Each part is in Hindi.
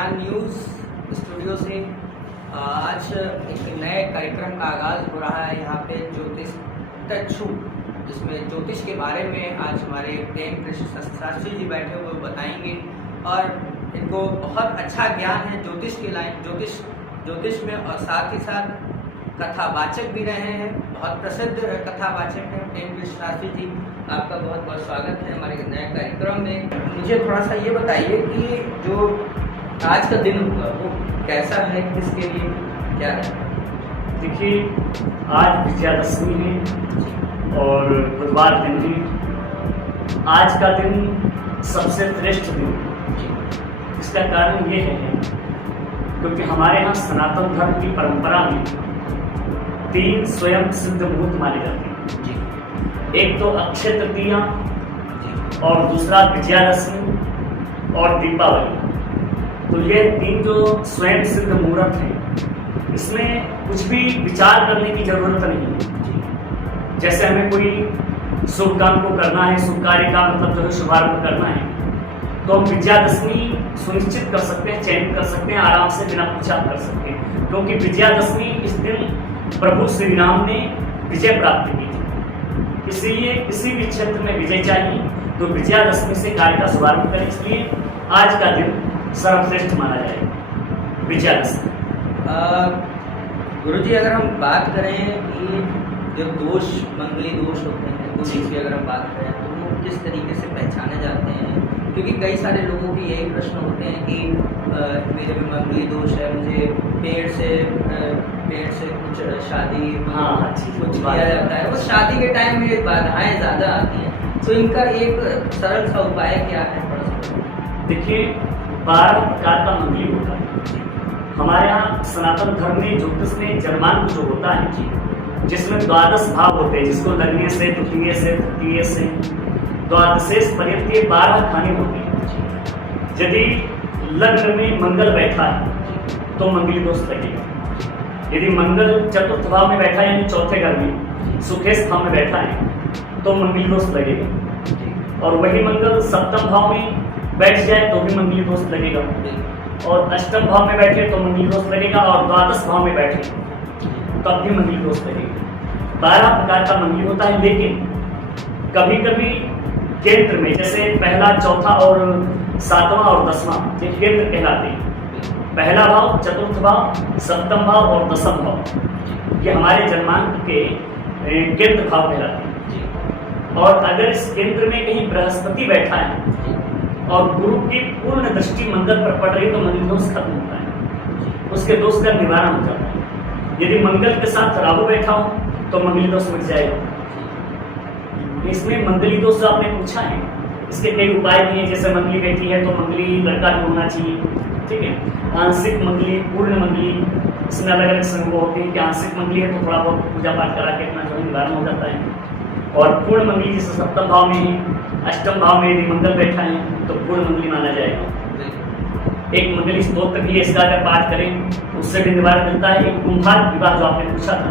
ज्ञान न्यूज़ स्टूडियो से आज एक नए कार्यक्रम का आगाज़ हो रहा है। यहाँ पे ज्योतिष टच्चू, जिसमें ज्योतिष के बारे में आज हमारे प्रेम कृष्ण शास्त्री जी बैठे हुए बताएंगे और इनको बहुत अच्छा ज्ञान है ज्योतिष के लाइन ज्योतिष में, और साथ ही साथ कथावाचक भी रहे हैं, बहुत प्रसिद्ध कथावाचक हैं प्रेम कृष्ण शास्त्री जी। आपका बहुत बहुत स्वागत है हमारे नए कार्यक्रम में। मुझे थोड़ा सा ये बताइए कि जो आज का दिन होगा वो कैसा है, किसके लिए क्या है? देखिए, आज विजयादशमी है और बुधवार दिन है। आज का दिन सबसे श्रेष्ठ दिन है। इसका कारण ये है क्योंकि हमारे यहाँ सनातन धर्म की परंपरा में 3 स्वयं सिद्ध मुहूर्त माने जाते हैं। एक तो अक्षय तृतीया और दूसरा विजयादशमी और दीपावली। तो ये 3 जो स्वयं सिद्ध मुहूर्त हैं, इसमें कुछ भी विचार करने की जरूरत नहीं है। जैसे हमें कोई शुभ काम को करना है, शुभ कार्य का मतलब जो है शुभारंभ करना है, तो हम विजयादशमी सुनिश्चित कर सकते हैं, चयन कर सकते हैं, आराम से बिना पूछा कर सकते हैं। क्योंकि विजयादशमी इस दिन प्रभु श्री राम ने विजय प्राप्त की थी, इसलिए किसी भी क्षेत्र में विजय चाहिए तो विजयादशमी से कार्य का शुभारंभ करें। इसलिए आज का दिन सर्वश्रेष्ठ माना जाएगा, विजयादशमी। गुरुजी, अगर हम बात करें कि जो दोष, मंगली दोष होते हैं, दोष की अगर हम बात करें तो वो किस तरीके से पहचाने जाते हैं? क्योंकि कई सारे लोगों के यही प्रश्न होते हैं कि मेरे में मंगली दोष है, मुझे पेट से कुछ शादी कुछ किया जाता है, वो शादी के टाइम में बाधाएं ज़्यादा आती हैं, तो इनका एक सरल सा उपाय क्या है? देखिए, 12 प्रकार का मंगली होता है हमारे यहाँ सनातन धर्म में। ज्योतिष में जन्मांक जो होता है, जिसमें 12 भाव होते हैं, जिसको लग्न से, द्वितीय से, तृतीय से द्वादशेष पर्यंत ये 12 खाने होते हैं। यदि लग्न में मंगल बैठा है तो मंगली दोष लगेगा। यदि मंगल चतुर्थ भाव में बैठा है, यानी चौथे घर में सुखेश भाव में बैठा है, तो मंगली दोष लगेगा। और वही मंगल सप्तम भाव में बैठ जाए तो भी मंगली दोष लगेगा, और अष्टम भाव में बैठे तो मंगली दोष लगेगा, और द्वादश भाव में बैठे तब भी मंगली दोष लगेगा। 12 प्रकार का मंगली होता है, लेकिन कभी कभी केंद्र में, जैसे पहला, चौथा और 7वां और 10वां, ये केंद्र कहलाते हैं। पहला भाव, चतुर्थ भाव, सप्तम भाव और 10वां भाव, ये हमारे जन्मांक के केंद्र भाव कहलाते हैं। और अगर इस केंद्र में कहीं बृहस्पति बैठा है और गुरु की पूर्ण दृष्टि मंगल पर पड़ रही है तो मंगल दोष खत्म होता है, उसके दोष का निवारण हो जाता है। यदि मंगल के साथ राहु बैठा हो तो मंगली दोष मिट जाएगा। इसमें मंगली दोष जो आपने पूछा है, इसके कई उपाय भी हैं। जैसे मंगली बैठी है तो मंगली लड़का भी होना चाहिए, ठीक है। आंशिक मंगली, पूर्ण मंगली, इसमें अलग अलग संग होते हैं कि आंशिक मंगली है तो थोड़ा बहुत पूजा पाठ करा के अपना जो है निवारण हो जाता है। और पूर्ण मंगली जैसे सप्तम भाव में है, अष्टम भाव में यदि मंगल बैठा है तो पूर्ण मंगली माना जाएगा। एक मंगली स्तोत्र भी है, इसका अगर पाठ करें उससे भी निवारण मिलता है। एक कुंभार विवाह जो आपने पूछा था,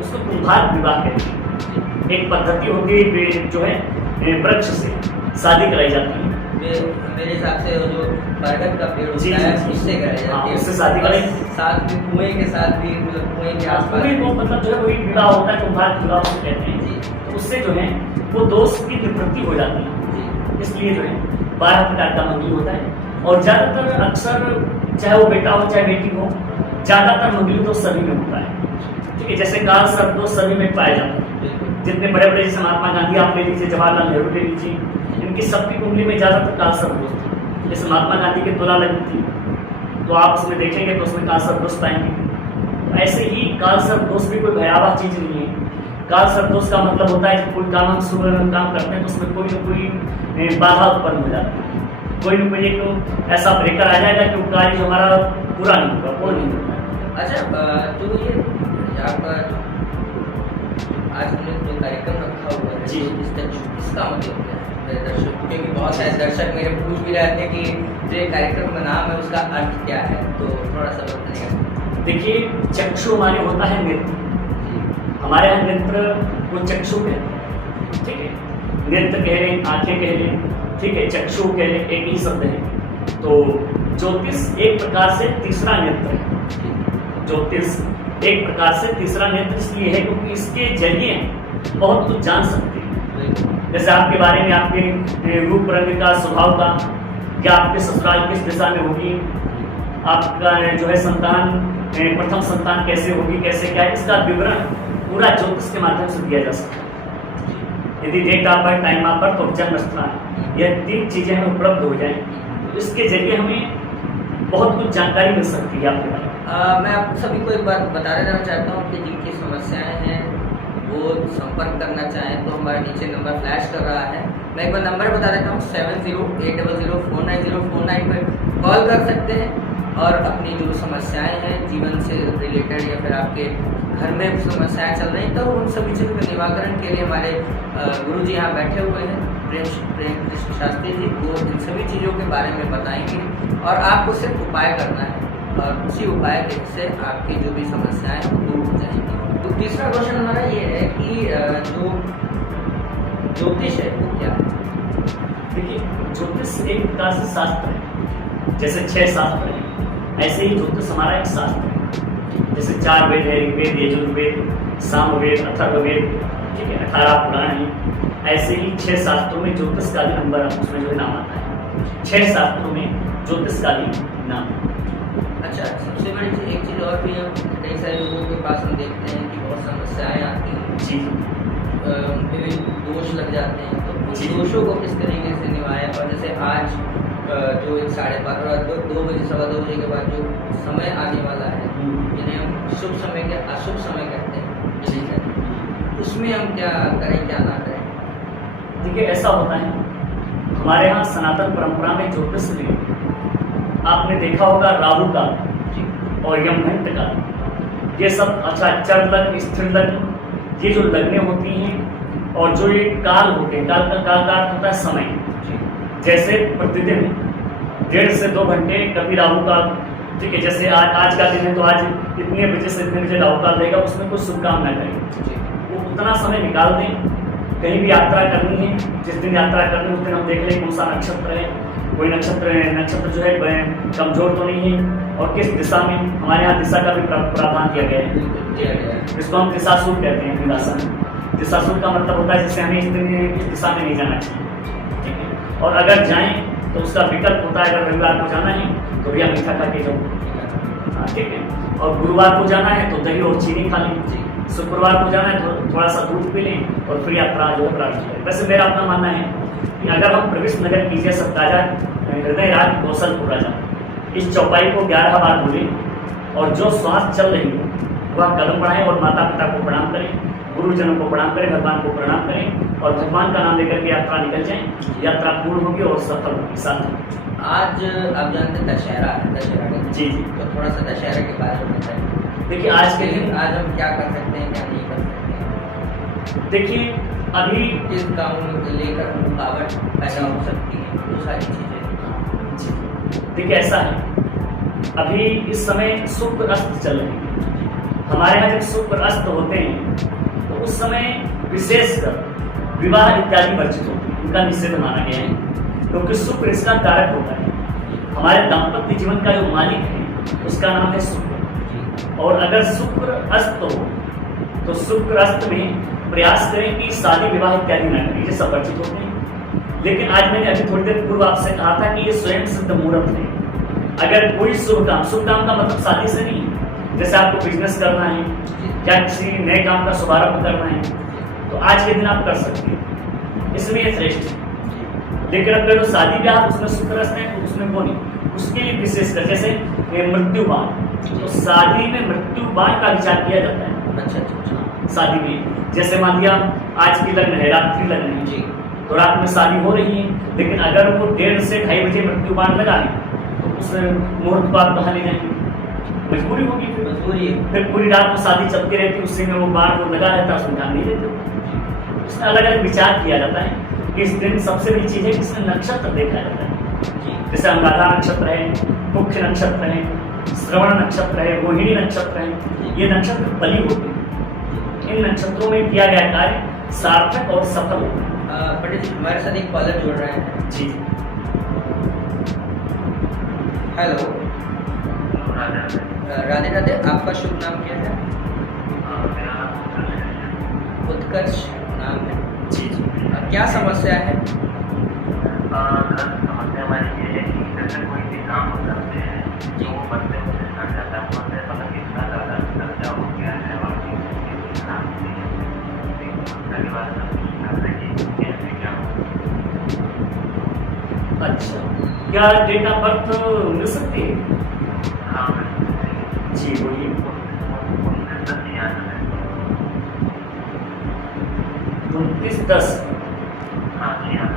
उसको कुंभार विवाह कहते हैं। एक पद्धति होती है जो है वृक्ष से शादी कराई जाती है। मेरे हिसाब से जो बरगद का पेड़ होता है उससे कराई जाती है, उससे शादी कराई, साथ में कुएं के साथ भी, कुएं के आसपास को मतलब जो है वही विवाह होता है, कुंभार विवाह उसे कहते हैं। तो उससे जो है वो दोष की निवृत्ति हो जाती है। इसलिए जो है 12 प्रकार का मंगली होता है। और ज़्यादातर अक्सर चाहे वो बेटा हो चाहे बेटी हो, ज़्यादातर मंगली दोष सभी में होता है, ठीक है। जैसे काल सर्प दोष सभी में पाया जाता है। जितने बड़े बड़े जैसे महात्मा गांधी आप ले लीजिए, जवाहरलाल नेहरू ले लीजिए, इनकी सबकी कुंडली में ज़्यादातर काल सर्प दोष थे। जैसे महात्मा गांधी की तुला लगी थी तो आप उसमें देखेंगे तो उसमें काल सर्प दोष पाएंगे। ऐसे ही काल सर्प दोष भी कोई भयावह चीज़ नहीं है। काल सर्प दोष का मतलब होता है कि कोई काम हम शुभ काम करते हैं तो उसमें कोई न कोई बाधा उत्पन्न हो जाती है, कोई न कोई एक ऐसा ब्रेकर आ जाएगा कि वो कार्य जो हमारा पूरा नहीं होगा, पूर्ण नहीं होगा। अच्छा, तो ये आपका आज हमने जो कार्यक्रम रखा हुआ है, इसका मतलब क्या है मेरे दर्शक? क्योंकि बहुत सारे दर्शक मेरे पूछ भी रहे थे कि जो कार्यक्रम का नाम है उसका अर्थ क्या है, तो थोड़ा सा बताइएगा। देखिए, चक्षु हमारे होता है नेत्र, हमारे यहाँ नेत्र वो चक्षु है, ठीक है। नेत्र कह लें, आंखें कह लें, ठीक है, चक्षु कह लें, एक ही शब्द है। तो ज्योतिष एक प्रकार से तीसरा नेत्र है। ज्योतिष एक प्रकार से तीसरा नेत्र इसलिए है क्योंकि इसके जरिए बहुत कुछ जान सकते हैं। जैसे आपके बारे में, आपके रूप रंग का, स्वभाव का, क्या आपके ससुराल किस दिशा में होगी, आपका जो है संतान, प्रथम संतान कैसे होगी, कैसे क्या है, इसका विवरण पूरा ज्योतिष के माध्यम से दिया जा सकता है। यदि date of birth, time of birth और जन्म स्थान, यह 3 चीजें हमें उपलब्ध हो जाएं तो इसके जरिए हमें बहुत कुछ जानकारी मिल सकती है आपके बारे में। मैं आप सभी को एक बात बता देना चाहता हूँ कि जिनकी समस्याएं हैं वो संपर्क करना चाहें तो हमारा नीचे नंबर फ्लैश कर रहा है। मैं एक बार नंबर बता देता हूँ, 7080049049 पर कॉल कर सकते हैं और अपनी जो समस्याएं हैं जीवन से रिलेटेड या फिर आपके घर में समस्याएं चल रही तो उन सभी चीज़ों के निवारण के लिए हमारे गुरु जी यहाँ बैठे हुए हैं, प्रेम कृष्ण शास्त्री जी, वो इन सभी चीज़ों के बारे में बताएंगे और आपको सिर्फ उपाय करना है और उसी उपाय से आपकी जो भी समस्याएं हैं वो दूर हो जाएंगी। तो तीसरा क्वेश्चन हमारा ये है कि जो ज्योतिष है वो क्या है? देखिए, ज्योतिष एक प्रकार से शास्त्र है। जैसे 6 शास्त्र हैं, ऐसे ही ज्योतिष हमारा एक शास्त्र है। जैसे 4 वेद है, ऋग्वेद, यजुर्वेद, सामवेद, अथर्ववेद, ठीक है, 18 पुराण हैं। ऐसे ही 6 शास्त्रों में ज्योतिष का भी नंबर उसमें जो है नाम आता है। 6 शास्त्रों में ज्योतिष का भी नाम। अच्छा, सबसे बड़ी एक चीज़ और भी है, कई सारे लोगों के पास हम देखते हैं कि बहुत समस्याएं आती हैं जी, उनके भी दोष लग जाते हैं, तो उन दोषों को किस तरीके से निभाएं? और जैसे आज जो 12:30 2 बजे, सवा 2 बजे के बाद जो समय आने वाला है जिन्हें हम शुभ समय के अशुभ समय कहते हैं, उसमें हम क्या करें क्या ना करें? देखिए, ऐसा होता है हमारे यहाँ सनातन परंपरा में ज्योतिष में आपने देखा होगा राहु का और यमघंट का, ये सब अच्छा चर लग्न, स्थिर लग्न, ये जो लग्नें होती हैं और जो ये काल होते हैं, काल का होता है समय। जैसे प्रतिदिन 1.5 से 2 घंटे कभी राहु काल, ठीक है, जैसे आज का दिन है तो आज इतने बजे से इतने बजे राहु काल रहेगा, उसमें कुछ शुभकामना करें, वो उतना समय निकाल दें। कहीं भी यात्रा करनी है, जिस दिन यात्रा करनी है उस दिन हम देख लें कौन सा नक्षत्र है, कोई नक्षत्र जो है कमजोर तो नहीं है और किस दिशा में, हमारे यहाँ दिशा का भी प्रावधान किया गया है, इसको हम दिशाशूल कहते हैं। दिशाशूल का मतलब होता है जैसे हमें इस दिशा में नहीं जाना चाहिए, ठीक है, और अगर जाएं तो उसका विकल्प होता है, अगर रविवार को जाना है तो भैया मीठा खा के जाओ, ठीक है, और गुरुवार को जाना है तो दही और चीनी खा लें, शुक्रवार को जाना है तो थोड़ा सा दूध पी लें और फिर यात्रा जो है प्रारंभ करें। वैसे मेरा अपना मानना है कि अगर हम प्रविष्ट नगर कीजिए सब राजा हृदय राज कौशलपुर राजा, इस चौपाई को 11 बार बोलें और जो श्वास चल रही हो वह कदम बढ़ाएं और माता पिता को प्रणाम करें, गुरुजनों को प्रणाम करें, भगवान को प्रणाम करें और भगवान का नाम लेकर के यात्रा निकल जाएं। यात्रा पूर्ण होगी और सफल होगी, साथ। आज आप जानते हैं दशहरा है, दशहरा का जी, तो थोड़ा सा दशहरा के बारे में बताइए। देखिए, आज के दिन आज हम क्या कर सकते हैं, क्या नहीं कर सकते? देखिए, अभी किस काम को लेकर रुकावट पैदा हो सकती है, वो सारी चीज़ें। देखिए, ऐसा है, अभी इस समय शुक्र अस्त चल रहे हैं। हमारे यहाँ जब शुक्र अस्त होते हैं तो उस समय विशेषकर विवाह इत्यादि वर्जित होते हैं, उनका निषेध माना गया है क्योंकि शुक्र इसका कारक होता है। हमारे दाम्पत्य जीवन का जो मालिक है उसका नाम है शुक्र, और अगर शुक्र अस्त हो तो शुक्र अस्त में प्रयास करें कि शादी विवाह इत्यादि न करें, ये सब वर्जित होते हैं। लेकिन आज मैंने अभी थोड़ी देर पूर्व आपसे कहा था कि ये स्वयं सिद्ध मुहूर्त है। अगर कोई शुभ काम का मतलब शादी से नहीं, जैसे आपको बिजनेस करना है या किसी नए काम का शुभारंभ करना है तो आज के दिन आप कर सकते हैं, इसमें ये श्रेष्ठ है। लेकिन अगर जो शादी ब्याह उसमें शुक्र अस्त है तो उसमें वो नहीं, उसके लिए विशेषकर जैसे मृत्युबान, तो शादी में मृत्युबान का विचार किया जाता है। अच्छा, शादी में जैसे मान लिया आज की लग्न है, रात्रि लग्न है जी, तो रात में शादी हो रही है, लेकिन अगर वो 1:30 से 2:30 बजे मृत्युबान लगा लें तो उस मुहूर्त को आप कहाँ ले जाएंगे? मजबूरी होगी, फिर पूरी रात में शादी चलती रहती, उसी में वो बार वो लगा रहता है, उसमें ध्यान नहीं देते। उसमें अलग अलग विचार किया जाता है कि इस दिन सबसे बड़ी चीज़ है कि इसमें नक्षत्र देखा जाता है। जैसे अनुराधा नक्षत्र है, मुख्य नक्षत्र है, श्रवण नक्षत्र है, रोहिणी नक्षत्र है, ये नक्षत्र बलि होते हैं। इन नक्षत्रों में किया गया कार्य सार्थक और सफल होता है। पंडित जी, हमारे साथ एक कॉलर जुड़ रहे हैं जी। हेलो, राधे राधे। आपका शुभ नाम क्या है? उत्कर्ष नाम है जी जी। क्या समस्या है? समस्या हमारी ये है कि जैसे कोई भी काम हम करते हैं तो वो बनते हुए सड़ जाता है, ऊपर से पता कितना ज़्यादा खर्चा हो गया है और काम के बाद कैसे क्या हो। अच्छा, क्या डेट ऑफ बर्थ मिल सकती है? हाँ जी बोलिए। 29/10। हाँ जी हाँ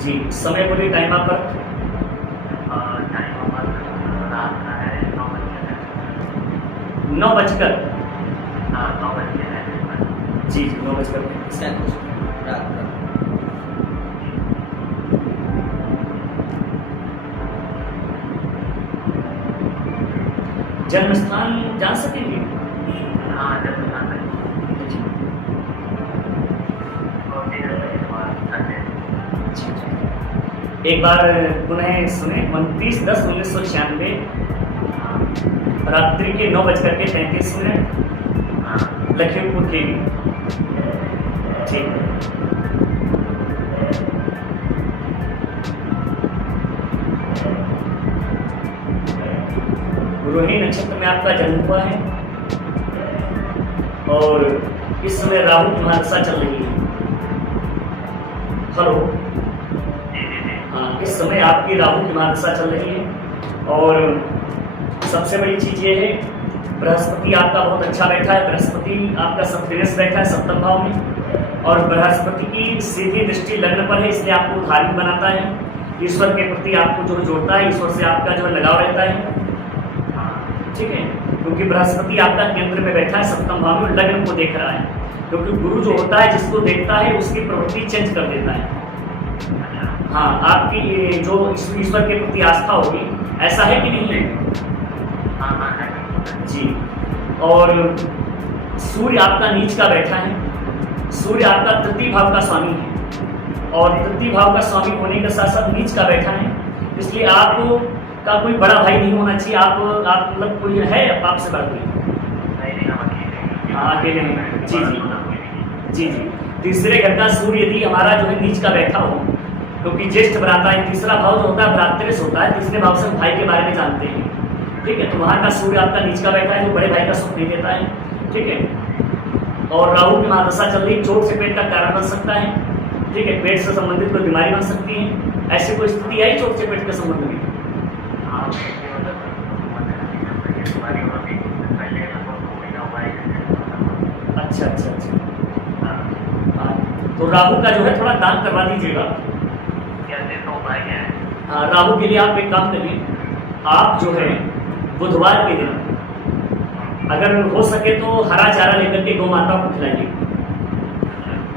जी, समय बोलिए, टाइम ऑफ बर्थ। टाइम हमारा रात का है 9 बजे है। 9 बजकर। हाँ 9 बजे है। जी जी, 9 बजकर। रात का। जन्म स्थान जान सकेंगे? हाँ जब जी जी। एक बार पुनः सुने। 29/10/1996 रात्रि के 9:35 लखीमपुर खीरी। ठीक। रोहिणी नक्षत्र में आपका जन्म हुआ है और इस समय राहु की महादशा चल रही है। हेलो, हाँ, इस समय आपकी राहु की महादशा चल रही है और सबसे बड़ी चीज ये है, बृहस्पति आपका बहुत अच्छा बैठा है। बृहस्पति आपका सप्तमेश बैठा है 7वें भाव में, और बृहस्पति की सीधी दृष्टि लग्न पर है, इसलिए आपको धार्मिक बनाता है, ईश्वर के प्रति आपको जो जोड़ता है, ईश्वर से आपका जो लगाव रहता है। ठीक है, क्योंकि बृहस्पति आपका केंद्र में बैठा है 7वें भाव में, लग्न को देख रहा है। क्योंकि गुरु जो होता है जिसको देखता है उसकी प्रवृत्ति चेंज कर देता है। हाँ, आपकी ये जो ईश्वर के प्रति आस्था होगी, ऐसा है कि नहीं है? जी। और सूर्य आपका नीच का बैठा है। सूर्य आपका तृतीय भाव का स्वामी है और तृतीय भाव का स्वामी होने के साथ साथ नीच का बैठा है, इसलिए आपको का कोई बड़ा भाई नहीं होना चाहिए। आप मतलब कोई है आपसे बड़ा कोई? हाँ, अकेले नहीं। जी जी जी जी। तीसरे घर का सूर्य यदि हमारा जो है नीच का बैठा हो, क्योंकि ज्येष्ठ बनाता है, तीसरा भाव जो होता है भ्रातृष होता है, तीसरे भाव से हम भाई के बारे में जानते हैं। ठीक है, तो वहाँ का सूर्य आपका नीच का बैठा है जो बड़े भाई का सुख नहीं देता है। ठीक है, और राहु की महादशा चल रही, चोट से पेट का कारण बन सकता है। ठीक है, पेट से संबंधित कोई बीमारी बन सकती है। ऐसी कोई स्थिति आई चोट से पेट के संबंध में? अच्छा अच्छा अच्छा। हाँ, तो राहु का जो है थोड़ा दान करवा दीजिएगा। हाँ, राहु के लिए आप एक काम करिए, आप जो है बुधवार के दिन अगर हो सके तो हरा चारा लेकर के गौ माता को खिलाइए।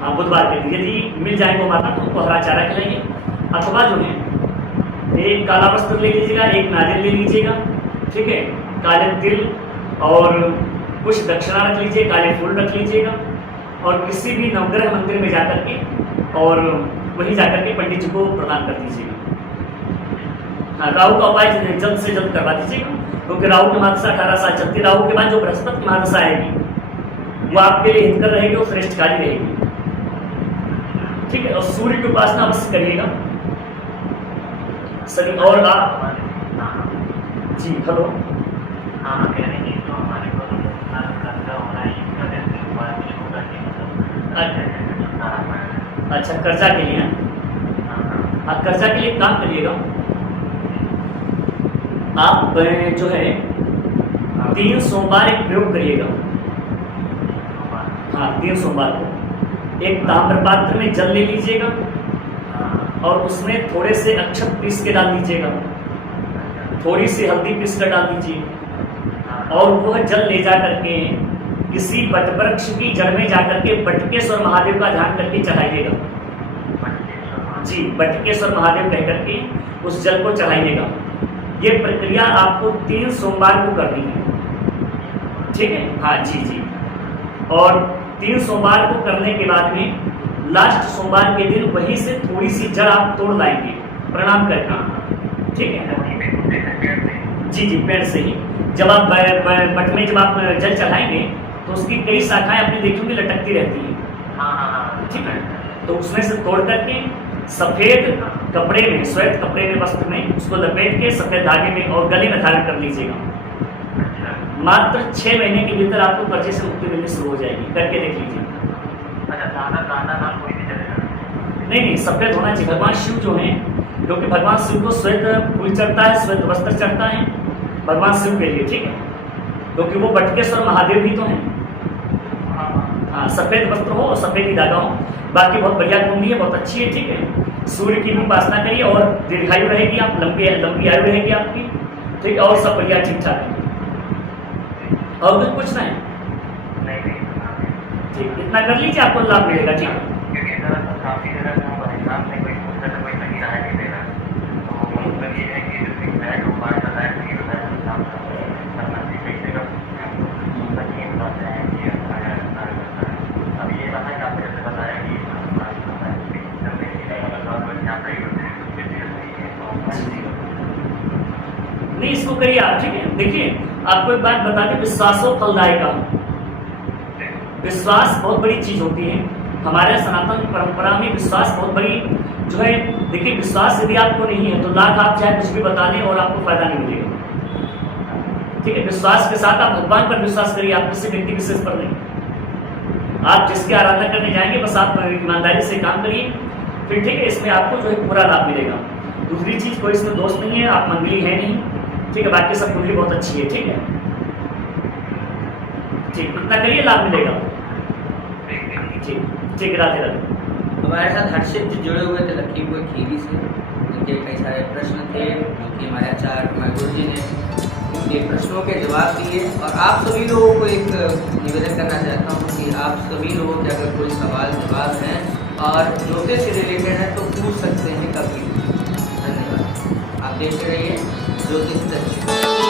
हाँ, बुधवार के दिन यदि मिल जाए गौ माता तो उनको हरा चारा खिलाइए, अथवा जो है एक काला वस्त्र ले लीजिएगा, एक नारियल ले लीजिएगा। ठीक है, काले तिल और कुछ दक्षिणा रख लीजिए, काले फूल रख लीजिएगा और किसी भी नवग्रह मंदिर में जाकर के और वहीं जाकर के पंडित जी को प्रदान कर दीजिएगा। हाँ, राहु का उपाय जल्द से जल्द करवा दीजिएगा, क्योंकि राहु की महादशा 18 साल चलती। राहु के बाद जो बृहस्पति की महादशा आएगी वो आपके लिए हितकर रहेगी और श्रेष्ठकारी रहेगी। ठीक है, और सूर्य की उपासना अवश्य करिएगा सभी। और आप जी हेलो, अच्छा कर्जा के लिए? हाँ, कर्जा के लिए काम करिएगा आप जो है 3 सोमवार एक प्रयोग करिएगा। हाँ, 3 सोमवार को एक ताम्र पात्र में जल ले लीजिएगा और उसमें थोड़े से अक्षत पीस के डाल दीजिएगा, थोड़ी सी हल्दी पीस कर डाल दीजिए और वह जल ले जा करके किसी बटवृक्ष की जड़ में जाकर के बटकेश्वर महादेव का ध्यान करके चढ़ाइएगा। जी, बटकेश्वर महादेव कह करके उस जल को चढ़ाइएगा। ये प्रक्रिया आपको 3 सोमवार को करनी है। ठीक है, हाँ जी जी। और 3 सोमवार को करने के बाद में लास्ट सोमवार के दिन वहीं से थोड़ी सी जड़ आप तोड़ लाएंगे प्रणाम करके, ठीक है। वहीं पे घुटने से पेड़ से जी जी, पेड़ से ही जब आप बट में जब आप जल चढ़ाएंगे तो उसकी कई शाखाएं आपने देखी होंगी लटकती रहती हैं, हाँ ठीक है। तो उसमें से तोड़ करके सफ़ेद कपड़े में, श्वेत कपड़े में, वस्त्र में उसको लपेट के सफ़ेद धागे में और गले में धारण कर लीजिएगा। अच्छा मात्र 6 महीने के भीतर आपको कर्जे से मुक्ति मिलनी शुरू हो जाएगी, करके देख लीजिए। अच्छा, सादा कांदा नाम कोई भी चलेगा? नहीं, सफ़ेद होना चाहिए। भगवान शिव जो हैं, क्योंकि भगवान शिव को श्वेत फूल चढ़ता है, श्वेत वस्त्र चढ़ता है भगवान शिव के लिए, ठीक है, क्योंकि वो बटकेश्वर महादेव भी तो हैं। हाँ, सफ़ेद वस्त्र हो और सफ़ेद ही धागा हो। बाकी बहुत बढ़िया कुंडली है, बहुत अच्छी है, ठीक है। सूर्य की भी उपासना करिए और दीर्घायु रहेगी, आप लंबी आयु रहेगी आपकी, ठीक है, और सब बढ़िया ठीक ठाक है। और कुछ पूछना है? नहीं, ठीक, इतना कर लीजिए, आपको लाभ मिलेगा, ठीक है। क्योंकि दरअसल काफ़ी जगह जो परिणाम से कोई पूछता तो कोई सही राय नहीं दे रहा, तो मतलब ये है कि जिसमें बैठ हो पाए तो बैठ नहीं होता है, काम करना चाहिए। कई जगह सही बताते हैं कि ऐसा है, ऐसा है। अब ये रहा कि आपने जैसे बताया कि नहीं, इसको करिए आप, ठीक है। देखिए, आपको एक बात बता दें, विश्वासो फलदायिका, विश्वास बहुत बड़ी चीज होती है। हमारे सनातन परंपरा में विश्वास बहुत बड़ी जो है। देखिए, विश्वास यदि आपको नहीं है तो लाख आप चाहे कुछ भी बता दें और आपको फायदा नहीं मिलेगा, ठीक है। विश्वास के साथ आप भगवान पर विश्वास करिए, आप किसी व्यक्ति विशेष पर नहीं। आप जिसकी आराधना करने जाएंगे बस आप ईमानदारी से काम करिए, फिर ठीक है, इसमें आपको जो है पूरा लाभ मिलेगा। दूसरी चीज, कोई इसमें दोष नहीं है, आप मंगली है नहीं, ठीक है। बाकी सब कुंडली बहुत अच्छी है, ठीक है, ठीक, इतना करिए, लाभ मिलेगा, ठीक ठीक। राधे राधे। हमारे साथ हर्षित जी जुड़े हुए थे लखीमपुर खीरी से। उनके कई सारे प्रश्न थे जो कि हमारे आचार्य कुमार गुरु जी ने उनके प्रश्नों के जवाब दिए। और आप सभी लोगों को एक निवेदन करना चाहता हूँ कि आप सभी लोगों के अगर कोई सवाल जवाब हैं और ज्योतिष से रिलेटेड है तो पूछ सकते हैं कभी। धन्यवाद। आप देखते रहिए ज्योतिष तत्व।